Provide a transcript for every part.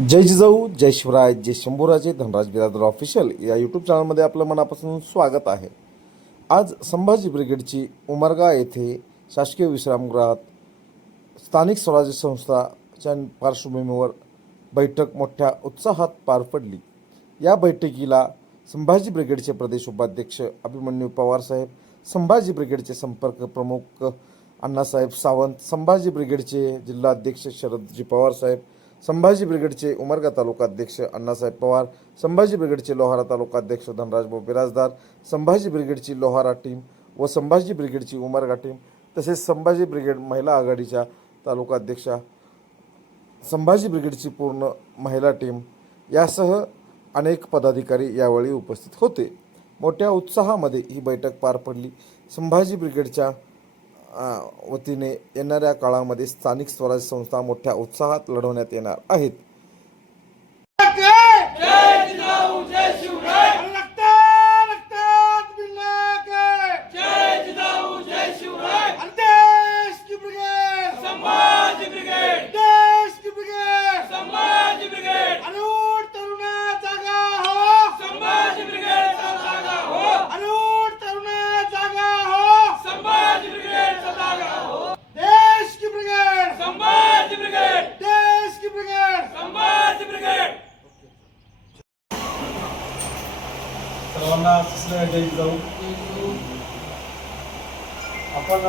जय जिजाऊ जय शिवराय जय शंभूराजे धनराज बिरादर ऑफिशियल या यूट्यूब चॅनलमध्ये आपलं मनापासून स्वागत आहे. आज संभाजी ब्रिगेडची उमरगा येथे शासकीय विश्रामगृहात स्थानिक स्वराज्य संस्थाच्या पार्श्वभूमीवर बैठक मोठ्या उत्साहात पार पडली. या बैठकीला संभाजी ब्रिगेडचे प्रदेश उपाध्यक्ष अभिमन्यू पवारसाहेब संभाजी ब्रिगेडचे संपर्क प्रमुख अण्णासाहेब सावंत संभाजी ब्रिगेडचे जिल्हाध्यक्ष शरदजी पवारसाहेब संभाजी ब्रिगेडचे उमरगा तालुकाध्यक्ष अण्णासाहेब पवार संभाजी ब्रिगेडचे लोहारा तालुकाध्यक्ष धनराजभाऊ बिराजदार संभाजी ब्रिगेडची लोहारा टीम व संभाजी ब्रिगेडची उमरगा टीम तसेच संभाजी ब्रिगेड महिला आघाडीच्या तालुकाध्यक्षा संभाजी ब्रिगेडची पूर्ण महिला टीम यासह अनेक पदाधिकारी यावेळी उपस्थित होते. मोठ्या उत्साहामध्ये ही बैठक पार पडली. संभाजी ब्रिगेडच्या वतीने येणाऱ्या काळामध्ये स्थानिक स्वराज्य संस्था मोठ्या उत्साहात लढवण्यात येणार आहेत जय जिजाऊ जय शिवराय लगतात लगतात बिल्ला के जय जिजाऊ जय शिवराय आणि देश की ब्रिगेड संभाजी ब्रिगेड देश की ब्रिगेड संभाजी ब्रिगेड अनुर तरुणा जागा हो संभाजी ब्रिगेडचा जागा हो अनुर तरुणा जागा हो संभाजी ब्रिगेडचा जागा हो देश की ब्रिगेड संभाजी ब्रिगेड देश की ब्रिगेड संभाजी ब्रिगेड सर्वांना तिसऱ्या जाऊ. आपण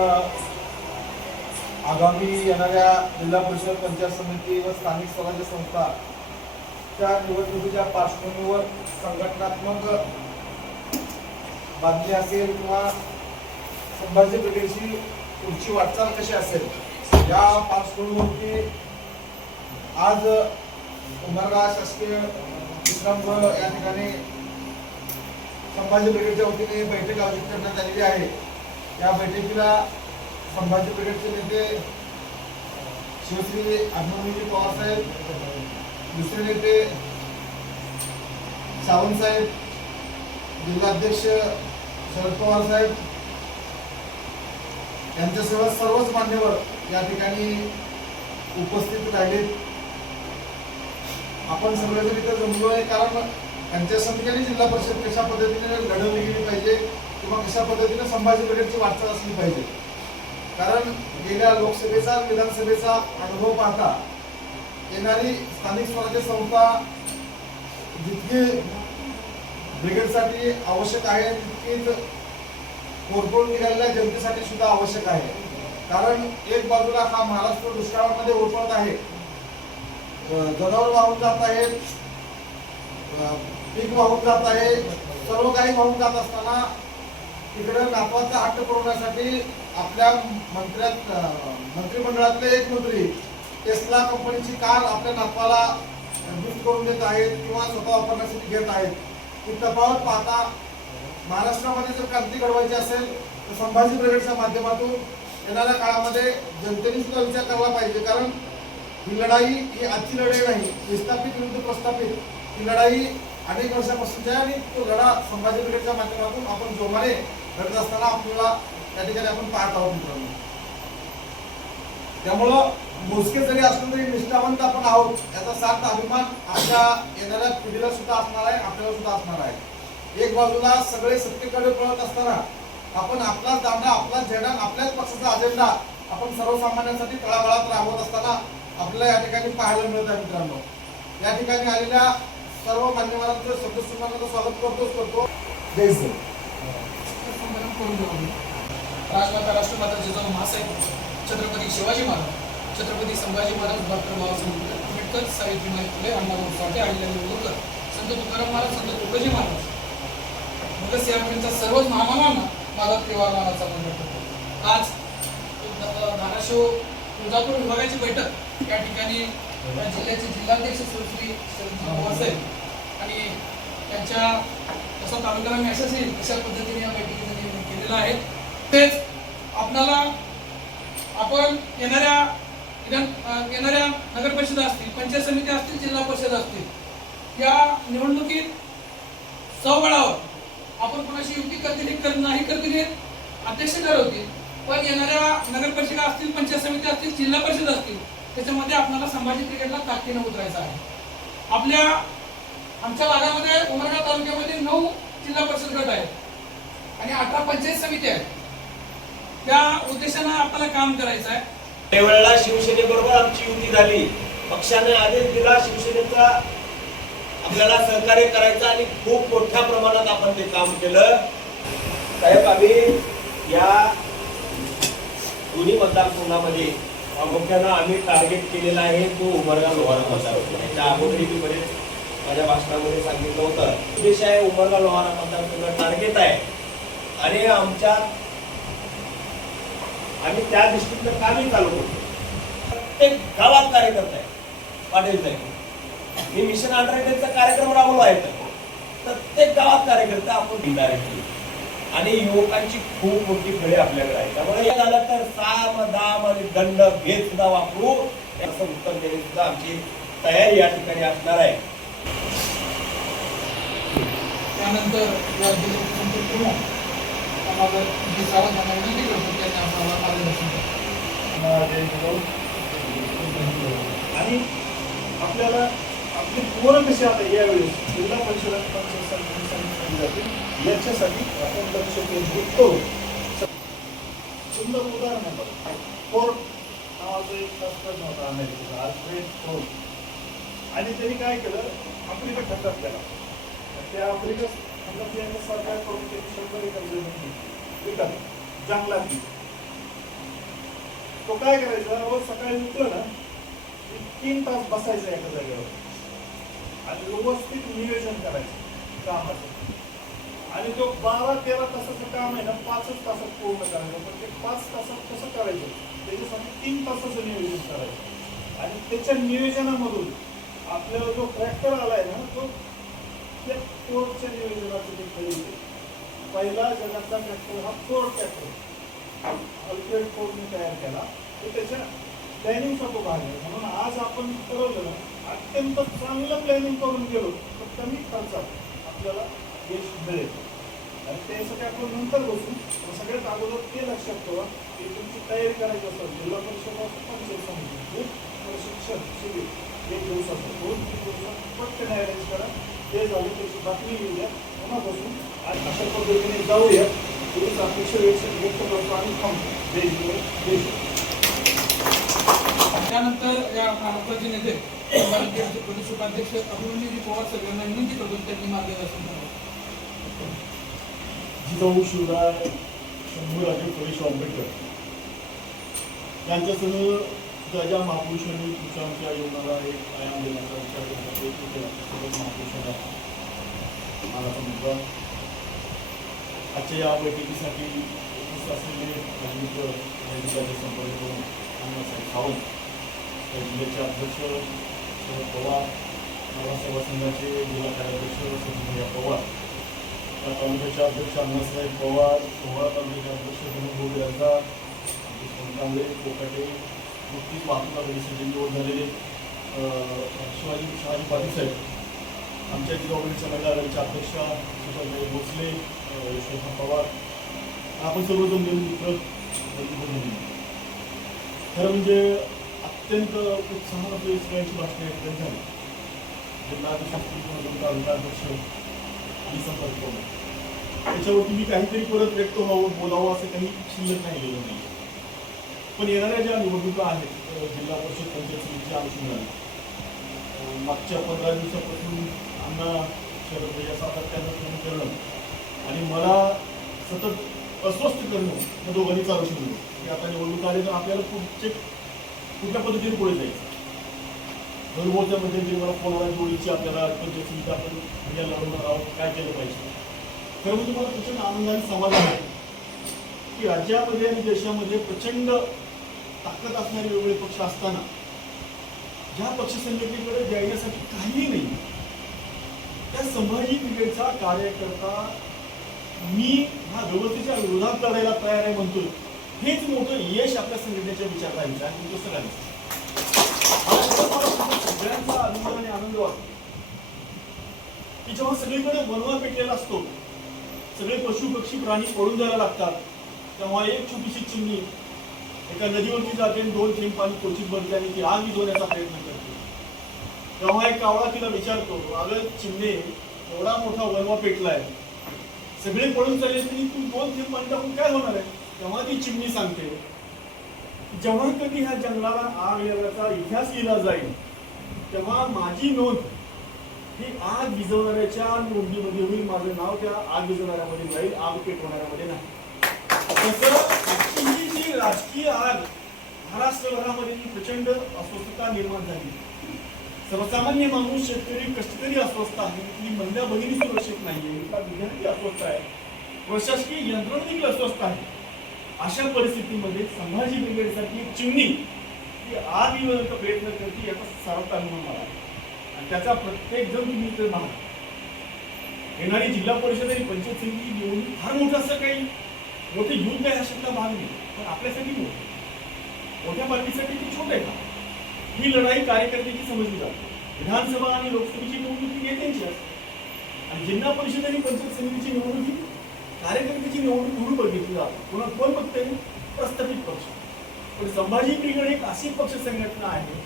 आगामी येणाऱ्या जिल्हा परिषद पंचायत समिती व स्थानिक स्वराज्य संस्थाच्या निवडणुकीच्या पार्श्वभूमीवर संघटनात्मक बातमी असेल किंवा संभाजी ब्रिगेडची पुढची वाटचाल कशी असेल या पार्श्वभूमीवरती आज उमरगा शासकीय विश्रामगृह या ठिकाणी संभाजी ब्रिगेडच्या वतीने बैठक आयोजित करण्यात आलेली आहे. या बैठकीला संभाजी ब्रिगेडचे नेते शिवश्री अभिमन्यूजी पवारसाहेब दुसरे नेते सावंतसाहेब जिल्हाध्यक्ष शरद पवार साहेब यांच्यासह सर्वच मान्यवर या ठिकाणी उपस्थित राहिलेत. आपण सगळेजण इथं जमलो आहे कारण त्यांच्या समिती जिल्हा परिषद कशा पद्धतीने लढवली गेली पाहिजे किंवा कशा पद्धतीने संभाजी ब्रिगेडची वाटचाल असली पाहिजे? कारण गेल्या लोकसभेचा विधानसभेचा अनुभव पाहता येणारी स्थानिक स्वराज्य संस्था जितकी ब्रिगेडसाठी आवश्यक आहे तितकीच कोरफोड निघालेल्या जनतेसाठी सुद्धा आवश्यक आहे. कारण एक बाजूला हा महाराष्ट्र दुष्काळामध्ये ओळखत आहे जनावर वाहून जात आहेत पीक वाहून जात आहे. सर्व काही वाहून जात असताना तिकडं नापाचा हट्ट पुरवण्यासाठी आपल्या मंत्र्यात मंत्रिमंडळातले एक मंत्री टेस्ला कंपनीची कार आपल्या नापाला गिफ्ट करून देत आहेत किंवा स्वतः वापरण्यासाठी घेत आहेत. ही तफावत पाहता महाराष्ट्रामध्ये जर क्रांती घडवायची असेल तर संभाजी ब्रिगेडच्या माध्यमातून येणाऱ्या काळामध्ये जनतेने सुद्धा विचार करायला पाहिजे. कारण ही लढाई ही आजची लढाई नाही विस्थापित विरुद्ध प्रस्थापित. ही लढाई अनेक वर्षापासूनची आहे आणि तो लढा संभाजी ब्रिगेडच्या माध्यमातून आपण जोमाने लढत असताना आपल्याला त्या ठिकाणी आपण पाहत आहोत मित्रांनो. त्यामुळं मोजके जरी असलो तरी निष्ठावंत आपण आहोत याचा सार्थ अभिमान आपल्या येणाऱ्या पिढीला सुद्धा असणार आहे आपल्याला सुद्धा असणार आहे. एक बाजूला सगळे सत्तेकडे पळत असताना आपण आपलाच दांडा आपलाच झेंडा आपल्याच पक्षाचा अजेंडा आपण सर्वसामान्यांसाठी तळागाळात राबवत असताना आपल्याला या ठिकाणी पाहायला मिळत आहे मित्रांनो. या ठिकाणी आलेल्या सर्व मान्यवरांचं सदस्यांना स्वागत करतोच करतो. जय राजमाता राष्ट्रमाता जिजाऊ महासाहेब छत्रपती शिवाजी महाराज. छत्रपती संभाजी महाराज डॉक्टर बाबासाहेब आंबेडकर सावित्रीबाई फुले अण्णाभाऊ साठे अहिल्यादेवी होळकर संत तुकाराम महाराज संत तुकाजी महाराज. भगतसिंह यांच्या सर्वच महामानांना माझा त्रिवार मानाचा वंदन करतो. आज धाराशिव तुळजापूर विभागाची बैठक. या ठिकाणी या जिल्ह्याचे जिल्हाध्यक्ष सुश्री शरदजी साहेब आणि त्यांच्या जसं तालुक्याला मेसेज येईल अशा पद्धतीने या बैठकीचं नियोजन केलेलं आहे. तेच आपणाला आपण येणाऱ्या विधान येणाऱ्या नगर परिषदा असतील पंचायत समित्या असतील जिल्हा परिषद असतील या निवडणुकीत सवगडावर आपण कोणाशी युती करतील कर नाही करतील अध्यक्ष ठरवतील. पण येणाऱ्या नगर परिषदा असतील पंचायत समित्या असतील जिल्हा परिषद असतील त्याच्यामध्ये आपल्याला संभाजी क्रिकेटला ताकदीनं उतरायचं आहे. आपल्या आमच्या भागामध्ये उमरगा तालुक्यामध्ये नऊ जिल्हा परिषद गट आहेत आणि अठरा पंचायत समिती आहेत. त्या उद्देशानं आपल्याला काम करायचं आहे. त्यावेळेला शिवसेनेबरोबर आमची युती झाली. पक्षाने आदेश दिला शिवसेनेचा आपल्याला सहकार्य करायचं आणि खूप मोठ्या प्रमाणात आपण ते काम केलं. साहेब आम्ही या दोन्ही मतदारसंघामध्ये प्रामुख्यानं आम्ही टार्गेट केलेला आहे तो उमरगा लोहारा मतदारसंघ याच्या अगोदरही मी बरेच माझ्या भाषणामध्ये सांगितलं होतं उद्देश आहे उमरगा लोहारा मतदारसंघ टार्गेट आहे. आणि आमच्या आम्ही त्या दृष्टीनं कामही चालू करतो. प्रत्येक गावात कार्यकर्ता आहे पाटील साहेब. मी मिशन अंडरटेनचा कार्यक्रम राबवला आहे तर. प्रत्येक गावात कार्यकर्ता आपण दिला आणि युवकांची खूप मोठी फळे आपल्याकडे आहे त्यामुळे हे झालं तर साम दाम आणि दंड भेद सुद्धा वापरू. याचं उत्तर देण्याची सुद्धा आमची तयारी या ठिकाणी असणार आहे. त्यानंतर. आणि आपल्याला आपली पोरं कशी आता यावेळेस जिल्हा परिषद पंचायत समिती समिती जातील याच्यासाठी आपण लक्ष केंद्रित करू. सुंदर उदाहरण आहे बघा. फोर्ट नावाचं एक शास्त्रज्ञ होता अमेरिकेचा आल्फ्रेड कोर्ट. आणि त्यांनी काय केलं? आफ्रिका खंडात गेला त्या आफ्रिका खंडात यांनी सरकार करून त्यांनी शंभर एकर जमीन विकत जंगलात तो काय करायचा? रोज सकाळी उठलं ना तीन तास बसायचं एका जागेवर. आणि व्यवस्थित नियोजन करायचं कामाचं. आणि तो बारा तेरा तासाचं काम आहे ना पाचच तासात पूर्ण करायचं. पण ते पाच तासात कसं करायचं? त्याच्यासाठी तीन तासाचं नियोजन करायचं. आणि त्याच्या नियोजनामधून आपल्याला जो ट्रॅक्टर आलाय ना तो त्या कोर्टच्या नियोजनाचं ते खरेदी पहिला जगातला ट्रॅक्टर हा फोर्ड ट्रॅक्टर अल्फ्रेड फोर्डने तयार केला. तर त्याच्या प्लॅनिंगचा तो भाग आहे. म्हणून आज आपण ठरवलं ना अत्यंत चांगलं प्लॅनिंग करून गेलो तर कमी खर्चात आपल्याला यश मिळेल. आणि त्यासाठी आपण नंतर बसू सगळ्यात अगोदर ते लक्षात ठेवा की तुमची तयारी करायची असेल जिल्हा परिषद पंचायत समिती प्रशिक्षण शिबिर एक दिवसाचं दोन तीन दिवसात पटकन अरेंज करा. ते झालं त्याची बातमी येऊ द्या पुन्हा बसून आणि अशा पद्धतीने जाऊया. तुम्हीच अपेक्षा व्यक्त व्यक्त करतो आणि थांबतो देश देश त्यानंतर या महत्त्वाचे नेते भारतीय प्रदेश उपाध्यक्ष अभिमन्यूजी पवार सगळ्यांना विनंती करतो त्यांनी मार्गदर्शन करावं जिजाऊ शिवराय शंभूराजे फळेश आंबेडकर. यांच्यासह ज्या ज्या महापुरुषांनी तुमच्या आमच्या जीवनाला एक आयाम देण्याचा विचार करण्याचा प्रयत्न केला सगळ्या सर्व महापुरुषांना मानाचा मुद्दा आजच्या या बैठकीसाठी उपस्थित असलेले नागरिक संपर्क करून अण्णासाहेब सावंत या जिल्ह्याचे अध्यक्ष शरद पवार मला सेवा संघाचे जिल्हा कार्याध्यक्ष पवार. या तालुक्याचे अध्यक्ष अण्णासाहेब पवार सोहळा तालुक्याचे अध्यक्ष विनोद यांचा कांबळे कोकाटे नुकतीच वाहतूक निवड झालेले शिवाजी शहाजी पाटील साहेब. आमच्या जिल्हा परिषद महिला भोसले अं, पवार. आपण सर्वजण मिळून मित्र खरं म्हणजे अत्यंत उत्साहात सगळ्यांची भाषणे ऐकण्यात झाली. जिल्हाध्यक्ष तालुकाध्यक्ष आणि संपर्क त्याच्यावरती मी काहीतरी परत व्यक्त व्हावं बोलावं असं काही शिल्लक नाही गेलं नाही पण येणाऱ्या ज्या निवडणुका आहेत जिल्हा परिषद पंचायत समितीच्या अनुषंगाने मागच्या पंधरा दिवसापासून अण्णा शरद भैया सातत्यानं फोन करणं आणि मला सतत अस्वस्थ करणं या दोघांनी चालू शकलो की आता निवडणूक आली तर आपल्याला पुढचे कुठल्या पद्धतीने पुढे जायचं? घरबोलच्या मध्यंतरी मला फोनवर जोडीची आपल्याला पंचायत समिती आपण या लढवणार आहोत काय केलं पाहिजे? खरं म्हणजे मला प्रचंड आनंदाने समाधान आहे की राज्यामध्ये आणि देशामध्ये प्रचंड ताकद असणारे वेगवेगळे पक्ष असताना ज्या पक्ष संघटनेकडे द्यायसाठी काहीही नाही त्या संभाजी ब्रिगेडचा कार्यकर्ता मी ह्या व्यवस्थेच्या विरोधात लढायला तयार आहे म्हणतोय. हेच मोठं यश आपल्या संघटनेच्या विचारधारेचं आहे आणि तुमचं सगळ्यांचं सगळ्यांचा अभिमान आणि आनंद वाटतो. की जेव्हा सगळीकडे वनवा पेटलेला असतो सगळे पशु पक्षी प्राणी पळून जायला लागतात तेव्हा एक छोटीशी चिमणी एका नदीवरती जाते आणि दोन थेंब पाणी क्वचित बनते आणि ती आग विझवण्याचा प्रयत्न करते. तेव्हा एक कावळा तिला विचारतो अगं चिमणे एवढा मोठा वनवा पेटलाय. सगळे पळून चालले तरी तू दोन थेंब पाणी टाकून काय होणार आहे? तेव्हा ती चिमणी सांगते जेव्हा कधी ह्या जंगलाला आग लागण्याचा इतिहास लिहिला जाईल तेव्हा माझी नोंद ही आग विजवणाऱ्याच्या नोंदीमध्ये होईल माझं नाव त्या आग विजवणाऱ्यामध्ये जाईल आग पेटवणाऱ्यामध्ये नाही. तसं ही जी राजकीय आग महाराष्ट्रभरामध्ये जी प्रचंड अस्वस्थता निर्माण झाली. सर्वसामान्य माणूस शेतकरी कष्टकरी अस्वस्थ आहे ही महिला भगिनी सुरक्षित नाहीये विद्यार्थी अस्वस्थ आहे. प्रशासकीय यंत्रणा देखील अस्वस्थ आहे. अशा परिस्थितीमध्ये संभाजी ब्रिगेडसाठी चिमणी ही आग येण्याचा प्रयत्न करते याचा सर्वात अनुभव मला आहे. आणि त्याचा प्रत्येक जण तुम्ही इथे पहा. येणारी जिल्हा परिषद आणि पंचायत समिती निवडणूक फार मोठं असं काही मोठे युद्ध आहे अशातला भाग नाही. पण आपल्यासाठी मोठं मोठ्या पार्टीसाठी ती छोट आहे का? ही लढाई कार्यकर्त्याची समजली जाते. विधानसभा आणि लोकसभेची निवडणूक ही नेत्यांची असते. आणि जिल्हा परिषद आणि पंचायत समितीची निवडणूक ही कार्यकर्त्याची निवडणूक म्हणून बघितली जाते. पुन्हा कोण बघते प्रस्थापित पक्ष. पण संभाजी ब्रिगेड एक अशी पक्ष संघटना आहे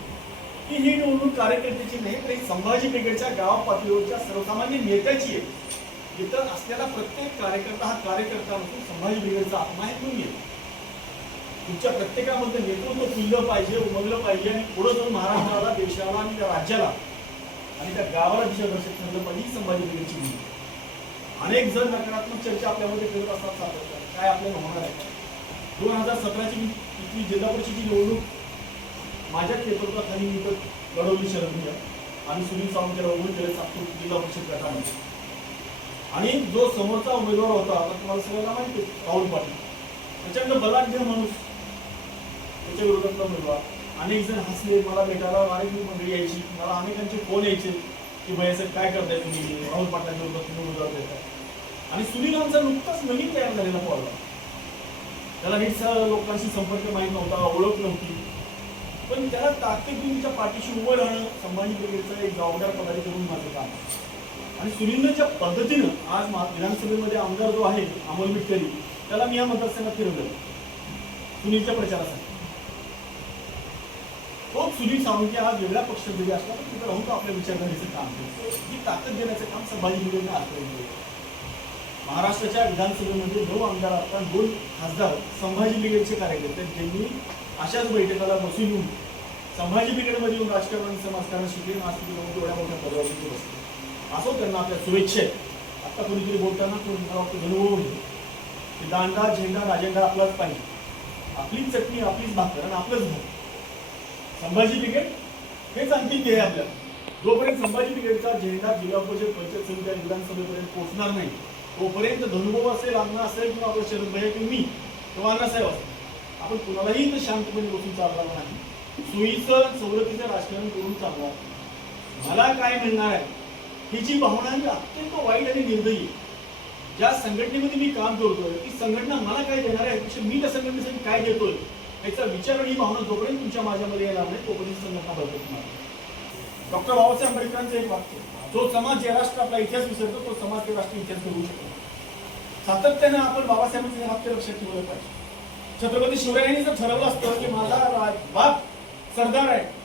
की ही निवडणूक कार्यकर्त्याची नाही तर संभाजी ब्रिगेडच्या गाव पातळीवरच्या सर्वसामान्य नेत्याची आहे. इतर असलेला प्रत्येक कार्यकर्ता हा कार्यकर्ता नसून संभाजी ब्रिगेडचा आत्मा आहे? तुम्ही तुमच्या प्रत्येकामध्ये नेतृत्व फुललं पाहिजे उमगलं पाहिजे आणि पुढे जाऊन महाराष्ट्राला देशाला आणि त्या राज्याला आणि त्या गावाला दिशादर्शक ठरलं पाहिजे ही संभाजी ब्रिगेडची भूमिका अनेक जण नकारात्मक चर्चा आपल्यामध्ये करत असतात सातत्याने. काय आपल्याला होणार आहे? दोन हजार सतराची इथली जिल्हा परिषदेची निवडणूक माझ्या नेतृत्वाखाली मी तर लढवली शरद आणि सुनील सावंत याला उभं केलं सातपूर जिल्हा परिषद गटामध्ये. आणि जो समोरचा उमेदवार होता आता तुम्हाला सगळ्यांना माहिती आहे, राहुल पाटील. प्रचंड बलाढ्य माणूस त्याच्या विरोधातला उमेदवार. अनेक जण हसले मला भेटायला अनेक मंडळी यायची. मला अनेकांचे फोन यायचे की भैया साहेब काय करताय तुम्ही? राहुल पाटलांच्या विरोधात तुम्ही उमेदवार देताय. आणि सुनील आमचा नुकताच नवीन तयार झालेला पॉल त्याला नीट लोकांशी संपर्क माहीत नव्हता ओळख नव्हती. पण त्याला ताकदीच्या पाठीशी उभं राहणं संभाजी ब्रिगेडचं एक जबाबदार पदाधिकारी म्हणून माझं काम. आणि सुनीलनं ज्या पद्धतीनं आज विधानसभेमध्ये आमदार जो आहे अमोल मिटकरी त्याला मी या मतदारसंघात फिरवलं. सुनीलच्या प्रचारासाठी. तो सुनील सावंत आज वेगळ्या पक्षात जरी असला तर तिथं राहून तो आपल्या विचारधारेचं काम. करतो ही ताकद देण्याचं काम संभाजी ब्रिगेडनं आजपर्यंत केलं. महाराष्ट्राच्या विधानसभेमध्ये नऊ आमदार आता दोन खासदार संभाजी ब्रिगेडचे कार्यकर्ते ज्यांनी अशाच बैठकाला बसून येऊन संभाजी ब्रिगेडमध्ये येऊन राजकारण समाजकारण शिकले आज लोक एवढ्या मोठ्या पदावरती बसले. असो त्यांना आपल्या शुभेच्छा आहेत. आता कोणीतरी बोलताना कोणी मला वाटतं अनुभव की दांडा झेंडा राजेंडा आपलाच पाहिजे. आपलीच चटणी आपलीच भाकर आणि आपलंच घर संभाजी ब्रिगेड हेच आणखी ध्येय आहे आपल्याला. जोपर्यंत संभाजी ब्रिगेडचा झेंडा जिल्हा परिषद पंचायत समिती विधानसभेपर्यंत पोहोचणार नाही तोपर्यंत धनुभाऊ असेल अण्णा असेल किंवा आपलं शरद भैया किंवा मी किंवा अण्णासाहेब असेल आपण कुणालाही तर शांतपणे बसून चालणार नाही. सोयीचं सवलतीचं राजकारण करून चालणार मला काय मिळणार आहे ही जी भावना ही अत्यंत वाईट आणि निर्दयी आहे. ज्या संघटनेमध्ये मी काम करतोय ती संघटना मला काय देणार आहे पेक्षा मी त्या संघटनेसाठी काय देतोय याचा विचार आणि भावना जोपर्यंत तुमच्या माझ्यामध्ये येणार नाही तोपर्यंत संघटना बदलत नाही. डॉक्टर बाबासाहेब आंबेडकरांचं एक वाक्य जो समाज जे राष्ट्र आपला इतिहास विसरतो तो समाज ते राष्ट्र इतिहास करू शकतो. सातत्याने आपण बाबासाहेबांचे हे लक्षात ठेवलं पाहिजे. छत्रपती शिवरायांनी जर ठरवलं असतं की माझा राज बाप सरदार आहे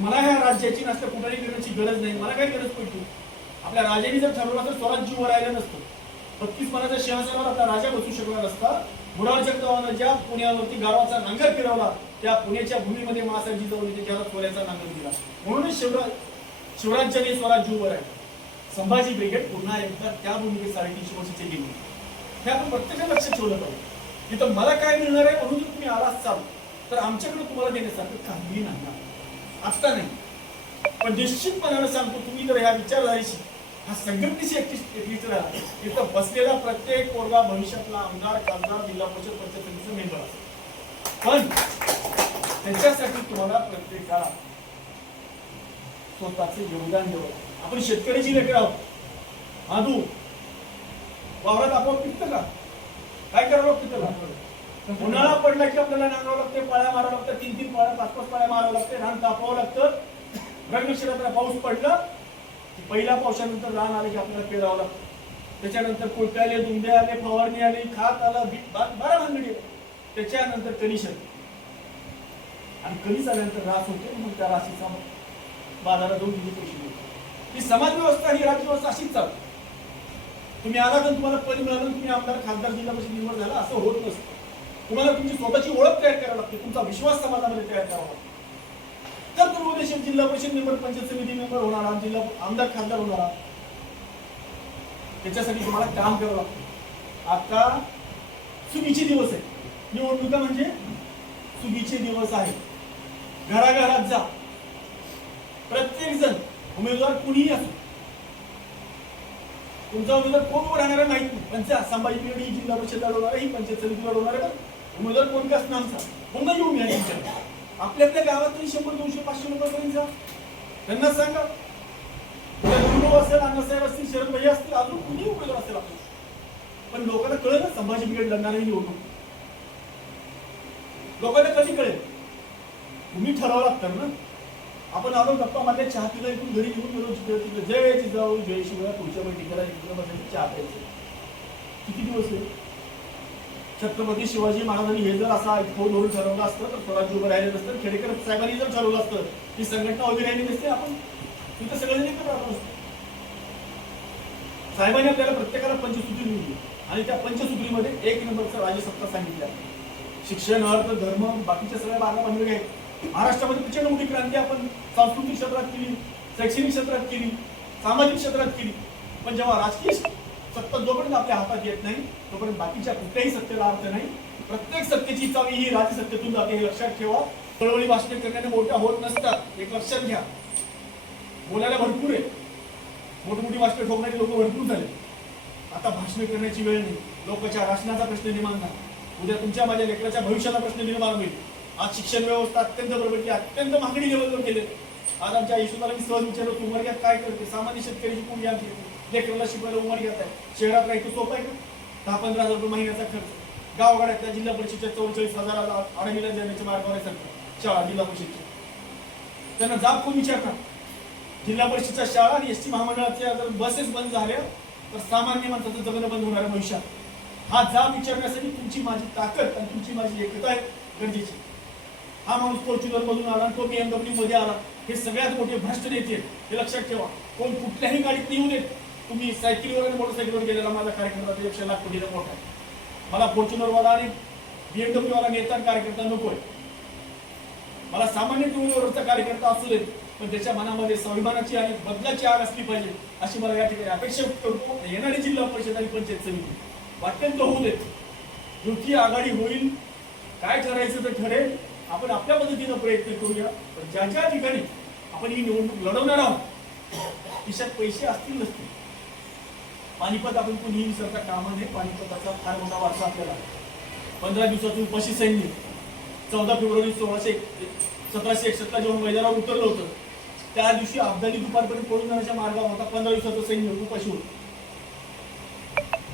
मला ह्या राज्याची नसतं कुठारी करण्याची गरज नाही मला काय गरज पडली आपल्या राजाने जर ठरवलं तर स्वराज्य उभं राहिलं नसतं. बत्तीस मनाच्या सिंहासनावर आपला राजा बसू शकला नसता मुरार जगदवानं ज्या पुण्यावरती गावाचा नांगर फिरवला त्या पुण्याच्या भूमीमध्ये महासाहेबजी जाऊन त्याला सोऱ्याचा नांगर दिला. म्हणूनच शिवराज शिवराज्याने स्वराज्यवर आहे. संभाजी ब्रिगेड पुन्हा एकदा त्या भूमिकेत साडेतीनशे वर्षाची गेली. हे आपण प्रत्येकाने लक्षात ठेवलं पाहिजे. इथं मला काय मिळणार आहे म्हणून जर तुम्ही आला चाल तर आमच्याकडे तुम्हाला देण्यासारखं काहीही नाही. आत्ता नाही. पण निश्चितपणानं सांगतो तुम्ही जर ह्या विचारधारेशी हा संघटनेशी एकटी एकटीच राहा. इथं बसलेला प्रत्येक पोरगा भविष्यातला आमदार खासदार जिल्हा परिषद पंचायत समितीचा मेंबर असेल. पण त्याच्यासाठी तुम्हाला प्रत्येकाला स्वतःचे योगदान द्यावं आपण शेतकऱ्याची लेकर आहोत. आदू वावरात आपोआप पिकतं का? काय करावं लागतं त्याला? उन्हाळा पडला की आपल्याला नांगावं लागते पाळ्या मारावं लागतं तीन तीन पाळ्या पाच पाच पाळ्या मारावं लागते रान तापावं लागतं. रंगक्षेत्रात पाऊस पडला की पहिल्या पावसानंतर रान आले की आपल्याला पेरावं लागतं. त्याच्यानंतर कोळपे आले दुंदे आले फवारणी आली खात आला बीट भात बारा भानगडी त्याच्यानंतर कणीस आली. आणि कणीस आल्यानंतर रास होते मग त्या राशीचा बाजारात जाऊन तिथे पैसे मिळतात. ही समाज व्यवस्था ही राज्य व्यवस्था अशीच चालते. तुम्ही आला तर तुम्हाला पद मिळालं तुम्ही आमदार खासदार जिल्हा परिषद निवड झाला असं होत नसतं. तुम्हाला तुमची स्वतःची ओळख तयार करावी लागते तुमचा विश्वास समाजामध्ये तयार करावा लागतो. तर तुम्ही जिल्हा परिषद मेंबर पंचायत समिती मेंबर होणार जिल्हा आमदार खासदार होणार त्याच्यासाठी तुम्हाला काम करावं लागतं. आता चुकीचे दिवस आहे निवडणुका म्हणजे चुकीचे दिवस आहे घराघरात जा. प्रत्येक जण उमेदवार कुणीही असो. तुमचा उमेदवार कोण उभं राहणार माहीत नाही. पंचायत जा, संभाजी पिढी जिल्हा परिषद लढवणार ही पंचायत समिती लढवणार आहे पण उमेदवार कोण का असणार आमचा पुन्हा येऊन या आपल्या आपल्या गावात तरी शंभर दोनशे पाचशे लोकांपर्यंत जा त्यांना सांगा. उद्या असेल अण्णासाहेब असतील शरद भाई असतील अजून कुणी उमेदवार असेल आपण पण लोकांना कळेल ना संभाजी ब्रिगेड लढणार आहे निवडणूक. लोकांना कधी कळेल? तुम्ही ठरवा लागतं ना. आपण आलो गप्पा मारले चहा पिला इकडून घरी घेऊन गेलो तिकडे जय जिजाऊ जय शिवराय पुढच्या बैठकीला इकडे बसायची चहा प्यायचे. किती दिवस आहे? छत्रपती शिवाजी महाराजांनी हे जर असा फोनवरून ठरवलं असतं तर स्वराज्य उभं राहिलं नसतं. खेडेकर साहेबांनी जर ठरवलं असतं ही संघटना उभी राहिली नसते आपण. तिथं सगळ्यांनी एकत्र राहतो असतो. साहेबांनी आपल्याला प्रत्येकाला पंचसूत्री दिली. आणि त्या पंचसूत्रीमध्ये एक नंबरचा राजसत्ता सांगितल्या शिक्षण अर्थ धर्म बाकीच्या सगळ्या बागा बांधलेल्या आहेत. महाराष्ट्रामध्ये प्रचंड मोठी क्रांती आपण सांस्कृतिक क्षेत्रात केली शैक्षणिक क्षेत्रात केली सामाजिक क्षेत्रात केली. पण जेव्हा राजकीय सत्ता जोपर्यंत आपल्या हातात येत नाही तोपर्यंत बाकीच्या कुठल्याही सत्तेला अर्थ नाही. प्रत्येक सत्तेची चावी ही राजसत्तेतून जाते हे लक्षात ठेवा. चळवळी भाषणे करण्याने मोठ्या होत नसतात. एक लक्षात घ्या. बोलायला भरपूर आहे. मोठमोठी भाषणे ठोकणारी लोक भरपूर झाले. आता भाषणे करण्याची वेळ नाही. लोकांच्या राशनाचा प्रश्न निर्माण झाला. उद्या तुमच्या माझ्या लेकराच्या भविष्याचा प्रश्न निर्माण होईल. आज शिक्षण व्यवस्था अत्यंत बरोबरची अत्यंत महागडी लेवलवर गेले आज आमच्या आयुष्याला मी सहज विचारलं तू उमर काय करते? सामान्य शेतकऱ्याची कुणी आमची लेकराला शिकवायला घेत आहे. शहरात राहायचं सोपं आहे का? दहा पंधरा हजार रुपये महिन्याचा खर्च. गावगाड्यातल्या जिल्हा परिषदच्या चौवेचाळीस हजाराला आडवीला जाण्याच्या मार्गावर आहे सरकार शाळा जिल्हा परिषदच्या त्यांना जाब कोण विचारणार जिल्हा परिषदच्या शाळा आणि एस टी महामंडळाच्या जर बसेस बंद झाल्या तर सामान्य माणसाचं जगणं बंद होणार भविष्यात. हा जाब विचारण्यासाठी तुमची माझी ताकद आणि तुमची माझी एकता आहे गरजेची. हा माणूस फॉर्च्युनर मधून आला तो बीएमडब्ल्यू मध्ये आला. हे सगळ्यात मोठे भ्रष्ट नेते हे लक्षात ठेवा. कोण कुठल्याही गाडीत येऊ देत तुम्ही सायकलीवर आणि मोटरसायकलवर गेलेला माझा कार्यकर्ता त्यापेक्षा लाख कोटीचा मोठा आहे. मला फॉर्च्युनरवाला आणि बीएमडब्ल्यू वाला नेता कार्यकर्ता नकोय मला सामान्य टू कार्यकर्ता असू देत पण त्याच्या मनामध्ये स्वाभिमानाची आणि बदलाची आग असली पाहिजे अशी मला या ठिकाणी अपेक्षा करतो. येणारी जिल्हा परिषद आणि पंचायत समिती वाटेल तो होऊ देत? युती आघाडी होईल. काय ठरायचं तर ठरेल. आपण आपल्या पद्धतीनं प्रयत्न करूया. पण ज्या ज्या ठिकाणी आपण ही निवडणूक लढवणार आहोत खिशात पैसे असतील नसतील पानिपत आपण कोणीही विसरता कामा नये पानिपताचा फार मोठा वारसा आपल्याला पंधरा दिवसातून उपाशी सैन्य चौदा फेब्रुवारी सोळाशे सतराशे एकसष्टला जेव्हा मैदानावर उतरलं होतं त्या दिवशी अब्दाली दुपारपर्यंत पळून जाण्याच्या मार्गावर होता पंधरा दिवसाचं सैन्य उपाशी होतं.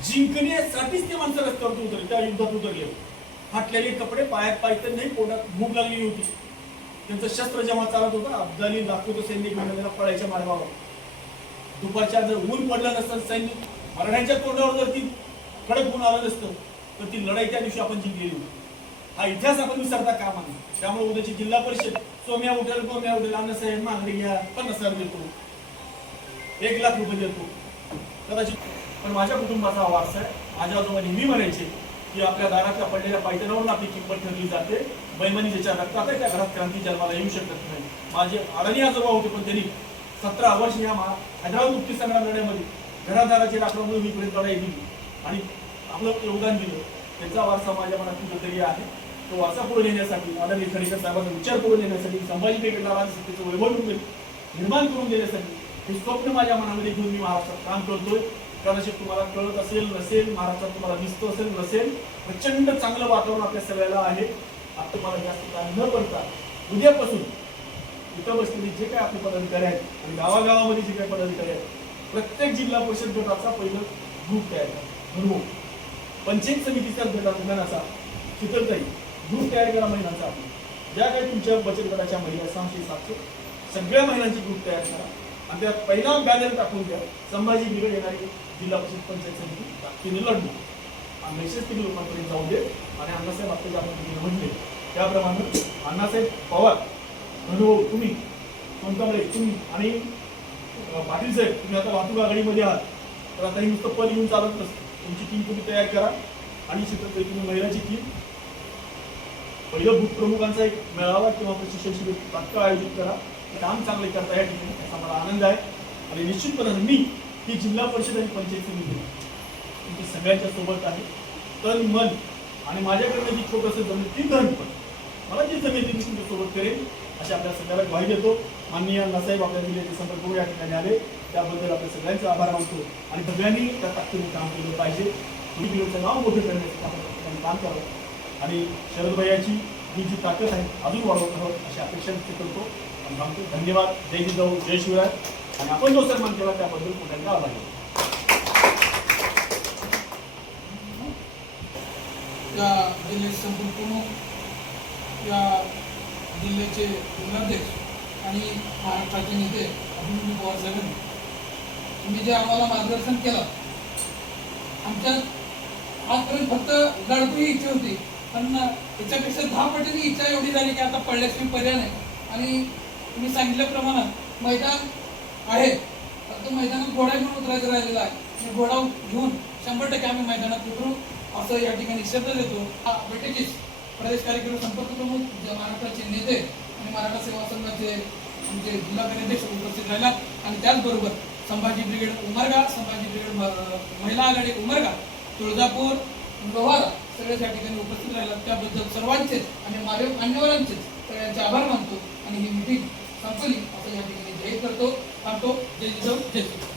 जिंकण्यासाठीच ते माणसं रस्त्यावर उतरले त्या युद्धात उतरले. फाटलेले कपडे पायात पायतर नाही पोटात भूक लागलेली होती. त्यांचं शस्त्र जेव्हा चालत होतं. अब्दाली लाखोचं सैनिक घेऊन त्याला पळायच्या मार्गावर. दुपारच्या जर ऊन पडलं नसतं सैनिक मराठ्यांच्या तोंडावर जर ती कडक ऊन आलं नसतं तर ती लढाई त्या दिवशी आपण जिंकलेली होती. हा इतिहास आपण विसरता कामा नाही त्यामुळे उद्याची जिल्हा परिषद सोम्या उठेल कोम्या उठेल अण्णासाहेब मागणी घ्या पन्नास हजार देतो. एक लाख रुपये देतो. कदाचित पण माझ्या कुटुंबाचा हा वारसा आहे. माझ्या आजोबा नेहमी म्हणायचे की आपल्या दाराच्या पडलेल्या पायथ्यावर आपली किंमत ठरली जाते. बैमानी ज्याच्या रक्तात आहे त्या घरात क्रांती जन्माला येऊ शकत नाही. माझे अडाणी आजोबा होते पण त्यांनी सतरा वर्ष या महा हैदराबाद मुक्ती संग्राम लढ्यामध्ये घरादाराचे राखण्यामुळे मी पर्यंत लढाई दिली. आणि आपलं योगदान दिलं. त्याचा वारसा माझ्या मनात कुठेतरी आहे. तो वारसा पुढे नेण्यासाठी आदरणीय खडेकर साहेबांचा विचार पुढे नेण्यासाठी संभाजी ब्रिगेडला सत्तेचं वैभव निर्माण करून देण्यासाठी हे स्वप्न माझ्या मनामध्ये घेऊन मी महाराष्ट्रात काम करतोय. कदाचित तुम्हाला कळत असेल नसेल महाराष्ट्रात तुम्हाला दिसतो असेल नसेल प्रचंड चांगलं वातावरण आपल्या सगळ्याला आहे. आता तुम्हाला जास्त काम न पडता उद्यापासून इथं बसलेले जे काही आपले पदाधिकारी आहेत आणि गावागावामध्ये जे काही पदाधिकारी आहेत प्रत्येक जिल्हा परिषद गटाचा पहिलं ग्रुप तयार करा. बरोबर पंचायत समितीचा गटाचा महिन्याचा शीतलताई ग्रुप तयार करा महिन्याचा ज्या काही तुमच्या बचत गटाच्या महिला सहाशे सातशे सगळ्या महिलांची ग्रुप तयार करा. आणि त्यात पहिला बॅनर टाकून द्या. संभाजी ब्रिगेड येणारी जिल्हा परिषद पंचायत समिती ताकदीने लढू. आणि मेसेज तिने लोकांपर्यंत जाऊ दे. आणि अण्णासाहेब आपले जे आपण म्हणले त्याप्रमाणे अण्णासाहेब पवार अनुभव तुम्ही सोनकांबळे तुम्ही आणि पाटील साहेब तुम्ही आता वाहतूक आघाडीमध्ये आहात. तर आता हे नुसतं पद येऊन चालत नसतं. तुमची टीम तुम्ही तयार करा. आणि क्षेत्रात तुम्ही महिलाची टीम पहिलं भूत प्रमुखांचा एक मेळावा किंवा प्रशिक्षण शिबिर तात्काळ आयोजित करा. काम चांगले करता या ठिकाणी. असा मला आनंद आहे. आणि निश्चितपणे मी ही जिल्हा परिषद आणि पंचायत समिती तुमच्या सगळ्यांच्या सोबत आहे. तन मन आणि माझ्याकडनं जी छोटंसं जमीन ती धनपण पण. मला जी जमीन ती तुमच्यासोबत करेल सोबत अशी आपल्या सगळ्याला ग्वाही देतो. माननीय अण्णासाहेब आपल्या जिल्ह्याचे संपर्क या ठिकाणी आले. त्याबद्दल आपल्या सगळ्यांचा आभार मानतो आणि सगळ्यांनी त्या ताकदीने काम केलं पाहिजे. तुम्ही किलोचं नाव मोठं करण्याचं काम करावं. आणि शरद भैयाची ही जी ताकद आहे अजून वाढवत आहोत अशी अपेक्षा व्यक्त करतो. आणि सांगतो धन्यवाद. जय जिजाऊ. जय शिवराय. आणि आपण जो सन्मान केला त्याबद्दल पुन्हा आभार या जिल्ह्याचे संपूर्ण प्रमुख या जिल्ह्याचे जिल्हाध्यक्ष आणि महाराष्ट्राचे नेते अभिनंदन पवार साहेबांनी तुम्ही जे आम्हाला मार्गदर्शन केलं आमच्या आजपर्यंत फक्त लढतो इच्छा होती पण याच्यापेक्षा दहा पटीने इच्छा एवढी झाली की आता पडल्याशिवाय पर्याय नाही. आणि तुम्ही सांगितल्याप्रमाणे मैदान आहे. फक्त मैदानात घोडा घेऊन उतरायचं राहिलेला आहे. आणि घोडा घेऊन शंभर टक्के आम्ही मैदानात उतरू असं या ठिकाणी शब्द देतो. हा बैठकीस प्रदेश कार्यक्रम संपर्क प्रमुख महाराष्ट्राचे नेते आणि मराठा सेवा संघाचे आमचे जिल्हा कार्याध्यक्ष उपस्थित राहिला. आणि त्याचबरोबर संभाजी ब्रिगेड उमरगा संभाजी ब्रिगेड महिला आघाडी उमरगा तुळजापूर लोहारा सगळे या ठिकाणी उपस्थित राहिला. त्याबद्दल सर्वांचेच आणि मान्य मान्यवरांचेच सगळ्यांचे आभार मानतो. आणि ही मिटिंग संपली. असं या ठिकाणी जाहीर करतो. सांगतो जय जिजाऊ जय श्री